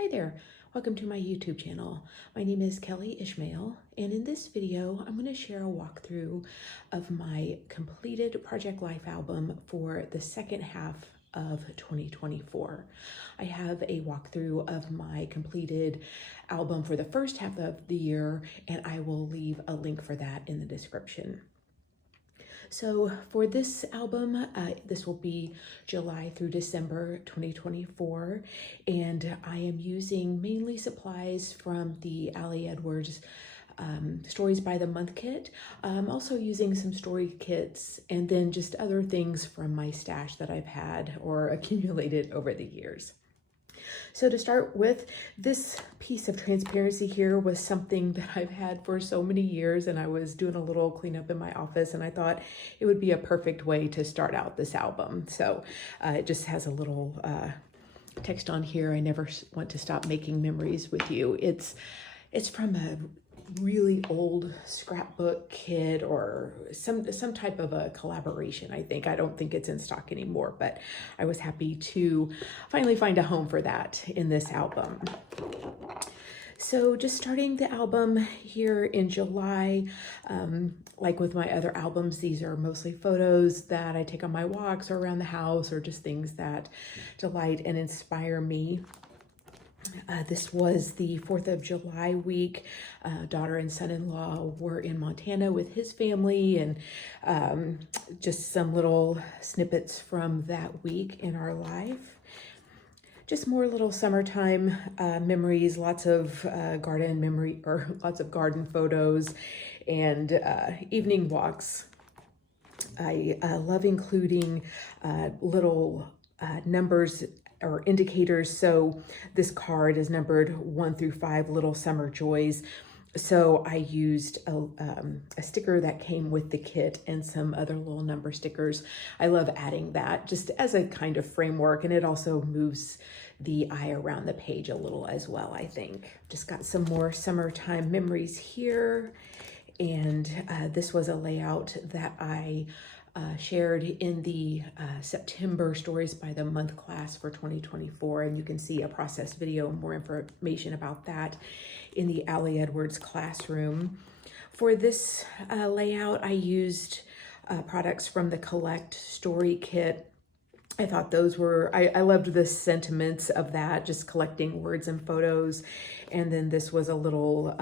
Hi there, welcome to my YouTube channel. My name is Kelly Ishmael, and in this video, I'm going to share a walkthrough of my completed Project Life album for the second half of 2024. I have a walkthrough of my completed album for the first half of the year, and I will leave a link for that in the description. So for this album, this will be July through December 2024, and I am using mainly supplies from the Ali Edwards Stories by the Month kit. I'm also using some story kits and then just other things from my stash that I've had or accumulated over the years. So to start with, this piece of transparency here was something that I've had for so many years, and I was doing a little cleanup in my office, and I thought it would be a perfect way to start out this album. So it just has a little text on here. I never want to stop making memories with you. It's from a really old scrapbook kit or some type of a collaboration. I don't think it's in stock anymore, but I was happy to finally find a home for that in this album. So just starting the album here in July, like with my other albums, these are mostly photos that I take on my walks or around the house, or just things that delight and inspire me. This was the 4th of July week. Daughter and son-in-law were in Montana with his family, and just some little snippets from that week in our life. Just more little summertime memories, lots of lots of garden photos and evening walks. I love including little numbers or indicators. So this card is numbered 1 through 5, little summer joys. So I used a sticker that came with the kit and some other little number stickers. I love adding that just as a kind of framework, and it also moves the eye around the page a little as well, I think. Just got some more summertime memories here. And this was a layout that I shared in the September Stories by the Month class for 2024, and you can see a process video, more information about that in the Ali Edwards classroom. For this layout, I used products from the Collect Story Kit. I thought those were, I loved the sentiments of that, just collecting words and photos. And then this was a little,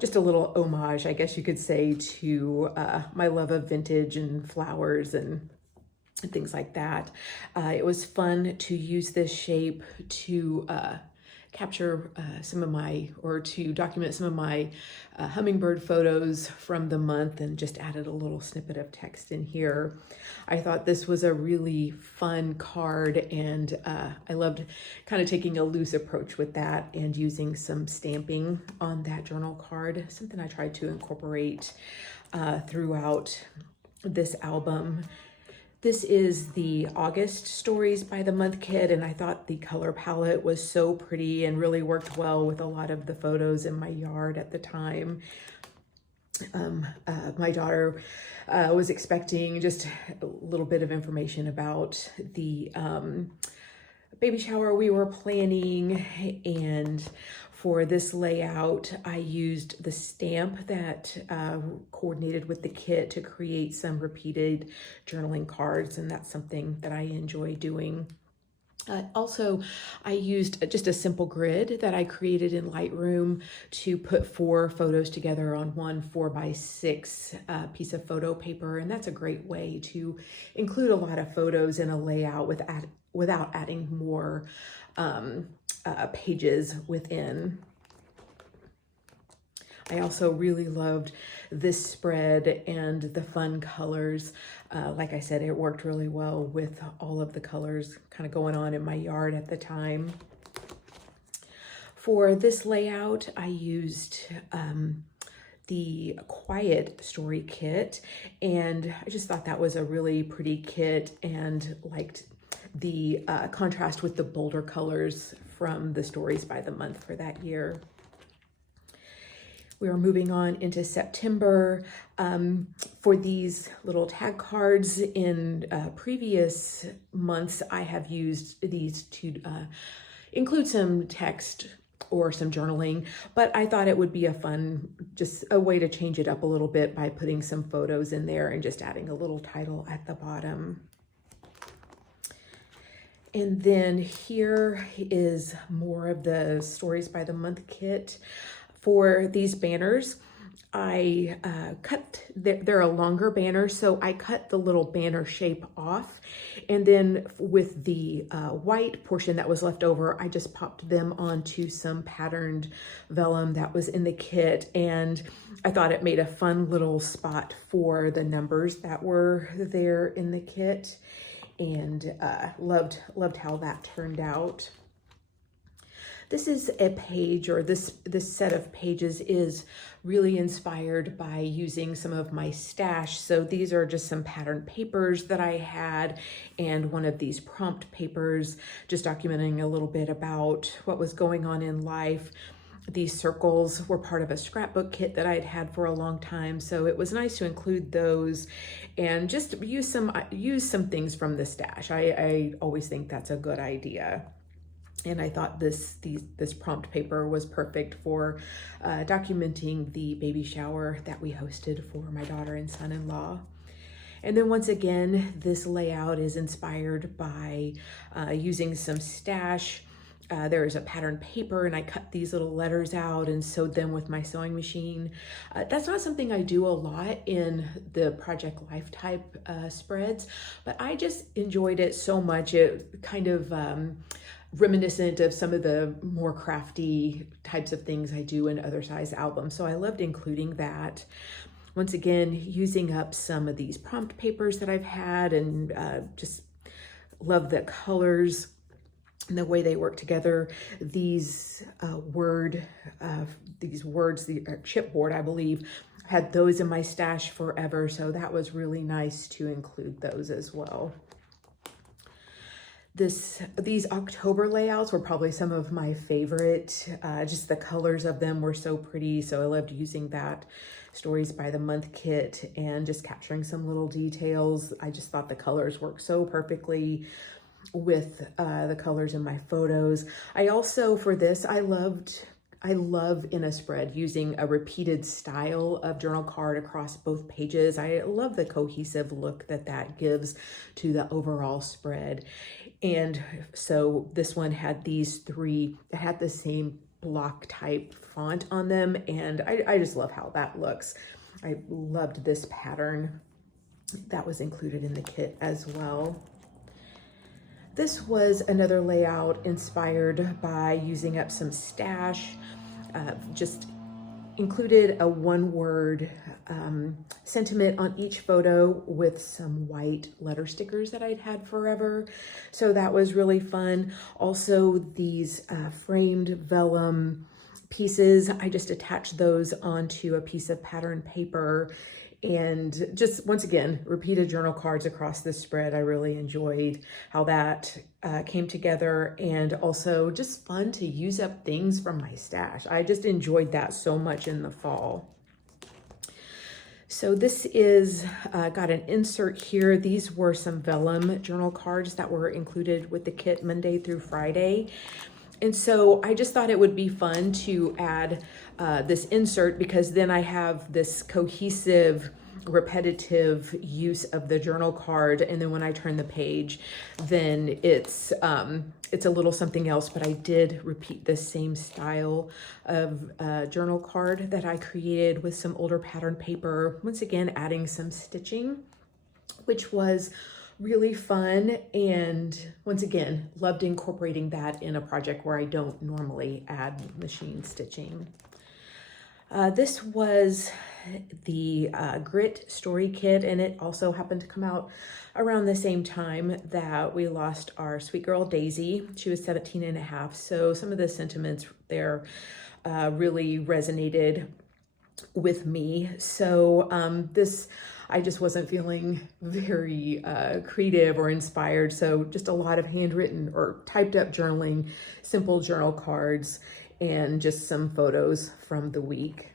just a little homage, I guess you could say, to my love of vintage and flowers and things like that. It was fun to use this shape to capture to document some of my hummingbird photos from the month, and just added a little snippet of text in here. I thought this was a really fun card, and I loved kind of taking a loose approach with that and using some stamping on that journal card, something I tried to incorporate throughout this album. This is the August Stories by the Month kit, and I thought the color palette was so pretty and really worked well with a lot of the photos in my yard at the time. My daughter was expecting just a little bit of information about the baby shower we were planning, and for this layout, I used the stamp that coordinated with the kit to create some repeated journaling cards, and that's something that I enjoy doing. Also, I used just a simple grid that I created in Lightroom to put 4 photos together on one 4x6 piece of photo paper, and that's a great way to include a lot of photos in a layout without adding more pages within. I also really loved this spread and the fun colors. Like I said, it worked really well with all of the colors kind of going on in my yard at the time. For this layout, I used the Quiet Story kit, and I just thought that was a really pretty kit and liked the contrast with the bolder colors from the Stories by the Month for that year. We are moving on into September. For these little tag cards in previous months, I have used these to include some text or some journaling, but I thought it would be a fun, just a way to change it up a little bit by putting some photos in there and just adding a little title at the bottom. And then here is more of the Stories by the Month kit. For these banners, I they're a longer banner, so I cut the little banner shape off. And then with the white portion that was left over, I just popped them onto some patterned vellum that was in the kit. And I thought it made a fun little spot for the numbers that were there in the kit. And loved how that turned out. This is a page, or this set of pages is really inspired by using some of my stash. So these are just some patterned papers that I had, and one of these prompt papers, just documenting a little bit about what was going on in life. These circles were part of a scrapbook kit that I'd had for a long time, so it was nice to include those and just use some things from the stash. I always think that's a good idea. And I thought this prompt paper was perfect for documenting the baby shower that we hosted for my daughter and son-in-law. And then once again, this layout is inspired by using some stash. There is a patterned paper, and I cut these little letters out and sewed them with my sewing machine. That's not something I do a lot in the Project Life type spreads, but I just enjoyed it so much. It kind of reminiscent of some of the more crafty types of things I do in other size albums. So I loved including that. Once again, using up some of these prompt papers that I've had, and just love the colors and the way they work together. These words, the chipboard, I believe, had those in my stash forever. So that was really nice to include those as well. These October layouts were probably some of my favorite. Just the colors of them were so pretty. So I loved using that Stories by the Month kit and just capturing some little details. I just thought the colors worked so perfectly with the colors in my photos. I also, for this, I love in a spread using a repeated style of journal card across both pages. I love the cohesive look that gives to the overall spread. And so this one had these three that had the same block type font on them, and I just love how that looks. I loved this pattern that was included in the kit as well. This was another layout inspired by using up some stash. Just included a one-word sentiment on each photo with some white letter stickers that I'd had forever. So that was really fun. Also, these framed vellum pieces, I just attached those onto a piece of patterned paper, and just, once again, repeated journal cards across this spread. I really enjoyed how that came together, and also just fun to use up things from my stash. I just enjoyed that so much in the fall. So this is, got an insert here. These were some vellum journal cards that were included with the kit Monday through Friday. And so I just thought it would be fun to add this insert, because then I have this cohesive, repetitive use of the journal card. And then when I turn the page, then it's a little something else, but I did repeat the same style of journal card that I created with some older pattern paper. Once again, adding some stitching, which was really fun. And once again, loved incorporating that in a project where I don't normally add machine stitching. This was the Grit Story Kit, and it also happened to come out around the same time that we lost our sweet girl Daisy. She was 17 and a half, so some of the sentiments there really resonated with me. So I just wasn't feeling very creative or inspired, so just a lot of handwritten or typed up journaling, simple journal cards, and just some photos from the week.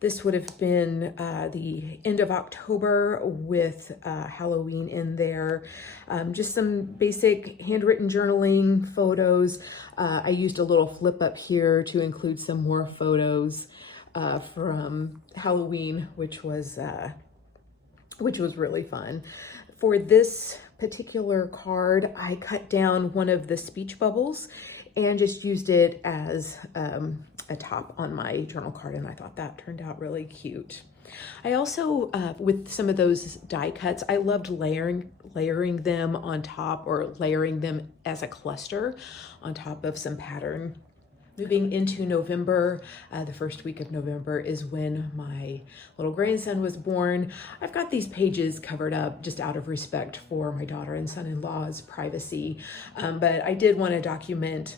This would have been the end of October with Halloween in there. Just some basic handwritten journaling photos. I used a little flip up here to include some more photos from Halloween, which was really fun. For this particular card, I cut down one of the speech bubbles and just used it as a top on my journal card, and I thought that turned out really cute. I also, with some of those die cuts, I loved layering them on top, or layering them as a cluster on top of some pattern. Moving into November, the first week of November is when my little grandson was born. I've got these pages covered up just out of respect for my daughter and son-in-law's privacy, but I did want to document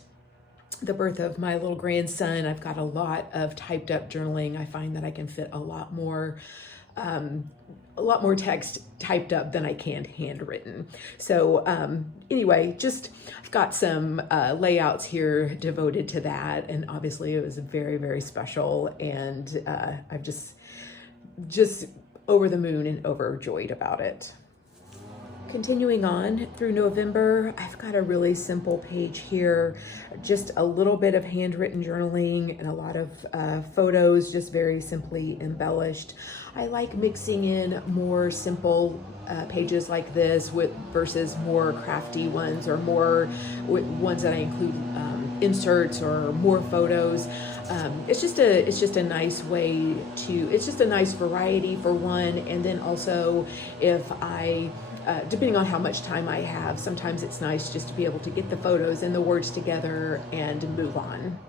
the birth of my little grandson. I've got a lot of typed up journaling. I find that I can fit a lot more text typed up than I can handwritten. So anyway, I've got some layouts here devoted to that, and obviously it was very, very special, and I'm just over the moon and overjoyed about it. Continuing on through November, I've got a really simple page here, just a little bit of handwritten journaling and a lot of photos, just very simply embellished. I like mixing in more simple pages like this versus more crafty ones, or more ones that I include inserts or more photos. It's just a nice way to, it's just a nice variety for one, and then also if depending on how much time I have, sometimes it's nice just to be able to get the photos and the words together and move on.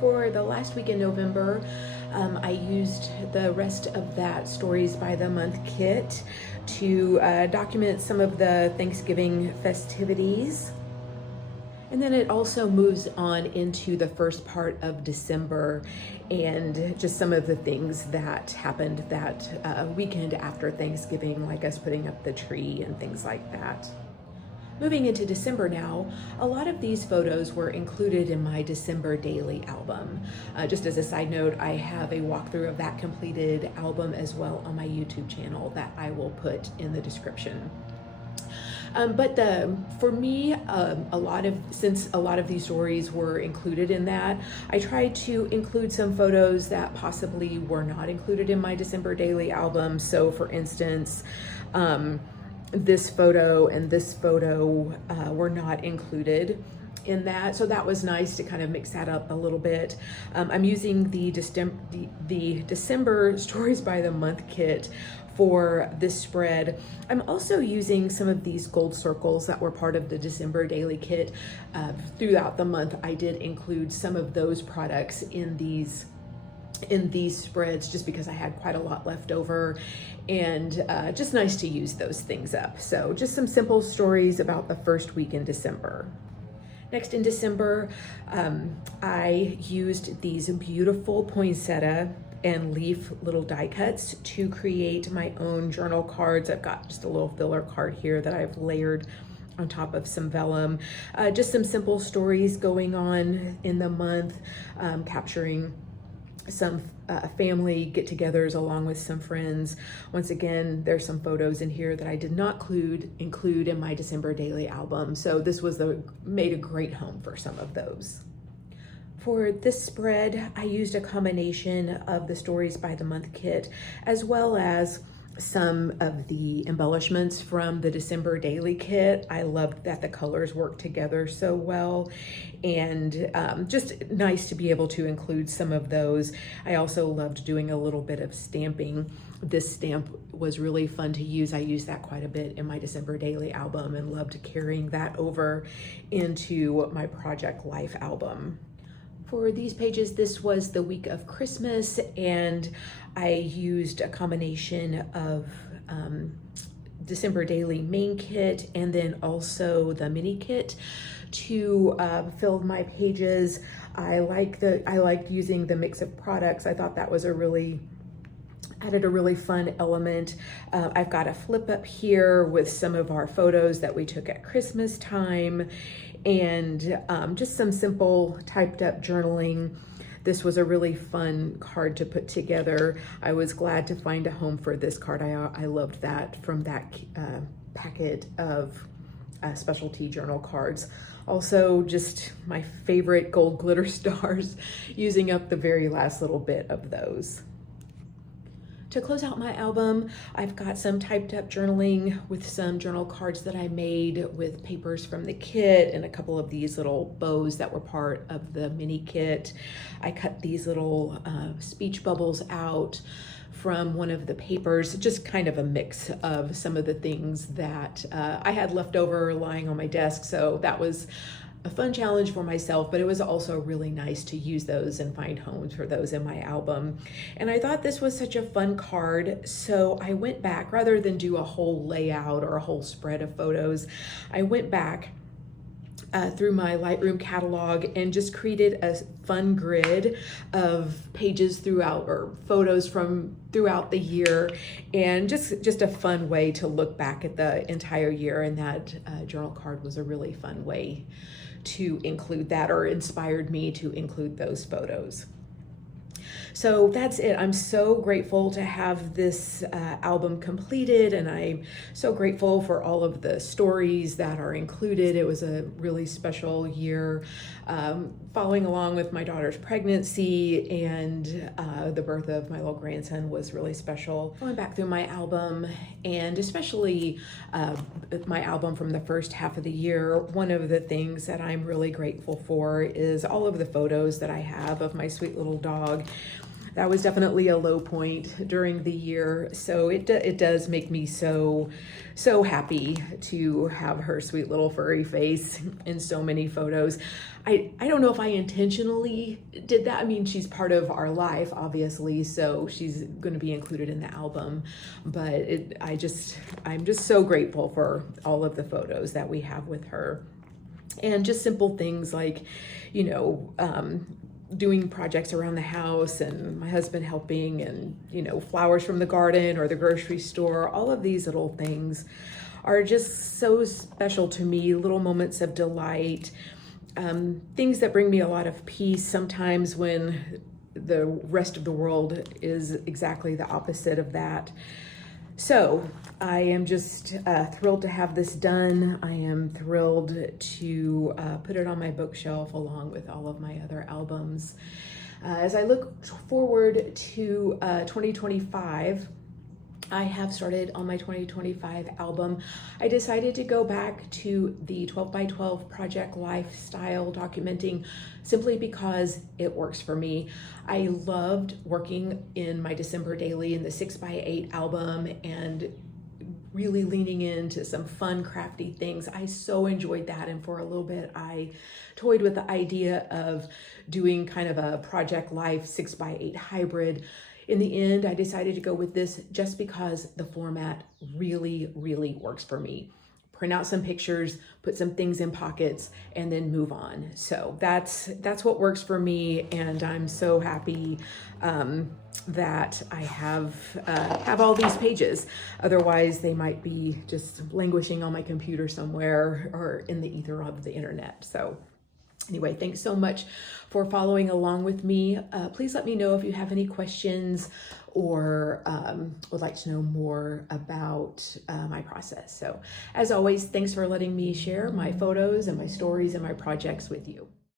For the last week in November, I used the rest of that Stories by the Month kit to document some of the Thanksgiving festivities. And then it also moves on into the first part of December and just some of the things that happened that weekend after Thanksgiving, like us putting up the tree and things like that. Moving into December now, a lot of these photos were included in my December daily album. Just as a side note, I have a walkthrough of that completed album as well on my YouTube channel that I will put in the description. For me, since a lot of these stories were included in that, I tried to include some photos that possibly were not included in my December daily album. So for instance, this photo and this photo were not included in that, so that was nice to kind of mix that up a little bit. I'm using the December Stories by the Month kit for this spread. I'm also using some of these gold circles that were part of the December daily kit. Throughout the month, I did include some of those products in these spreads just because I had quite a lot left over, and just nice to use those things up. So just some simple stories about the first week in December. Next in December, I used these beautiful poinsettia and leaf little die cuts to create my own journal cards. I've got just a little filler card here that I've layered on top of some vellum. Just some simple stories going on in the month, capturing some family get-togethers along with some friends. Once again, there's some photos in here that I did not include in my December daily album, so this was made a great home for some of those. For this spread, I used a combination of the Stories by the Month kit as well as some of the embellishments from the December daily kit. I loved that the colors worked together so well, and just nice to be able to include some of those. I also loved doing a little bit of stamping. This stamp was really fun to use. I used that quite a bit in my December daily album and loved carrying that over into my Project Life album. For these pages, this was the week of Christmas, and I used a combination of December daily main kit and then also the mini kit to fill my pages. I liked using the mix of products. I thought that was added a really fun element. I've got a flip up here with some of our photos that we took at Christmas time, and just some simple typed up journaling. this was a really fun card to put together. I was glad to find a home for this card. I loved that from that packet of specialty journal cards. Also, just my favorite gold glitter stars, using up the very last little bit of those. To close out my album, I've got some typed up journaling with some journal cards that I made with papers from the kit and a couple of these little bows that were part of the mini kit. I cut these little speech bubbles out from one of the papers, just kind of a mix of some of the things that I had left over lying on my desk. So that was a fun challenge for myself, but it was also really nice to use those and find homes for those in my album. And I thought this was such a fun card, so I went back, rather than do a whole layout or a whole spread of photos, I went back through my Lightroom catalog and just created a fun grid of pages throughout, or photos from throughout the year, and just a fun way to look back at the entire year. And that journal card was a really fun way to include that, or inspired me to include those photos. So that's it. I'm so grateful to have this album completed, and I'm so grateful for all of the stories that are included. It was a really special year, following along with my daughter's pregnancy, and the birth of my little grandson was really special. Going back through my album, and especially my album from the first half of the year, one of the things that I'm really grateful for is all of the photos that I have of my sweet little dog. That was definitely a low point during the year, so it does make me so happy to have her sweet little furry face in so many photos. I don't know if I intentionally did that. I mean, she's part of our life, obviously, so she's going to be included in the album, but I'm just so grateful for all of the photos that we have with her. And just simple things like, you know, doing projects around the house, and my husband helping, and, you know, flowers from the garden or the grocery store. All of these little things are just so special to me, little moments of delight, things that bring me a lot of peace sometimes when the rest of the world is exactly the opposite of that. So I am just thrilled to have this done. I am thrilled to put it on my bookshelf along with all of my other albums. As I look forward to 2025, I have started on my 2025 album. I decided to go back to the 12 by 12 project lifestyle documenting simply because it works for me. I loved working in my December daily in the 6 by 8 album and really leaning into some fun crafty things. I so enjoyed that, and for a little bit I toyed with the idea of doing kind of a Project Life 6 by 8 hybrid. In the end, I decided to go with this just because the format really works for me. Print out some pictures, put some things in pockets, and then move on. So that's what works for me, and I'm so happy that I have all these pages. Otherwise, they might be just languishing on my computer somewhere or in the ether of the internet. So anyway, thanks so much for following along with me. Please let me know if you have any questions or would like to know more about my process. So as always, thanks for letting me share my photos and my stories and my projects with you.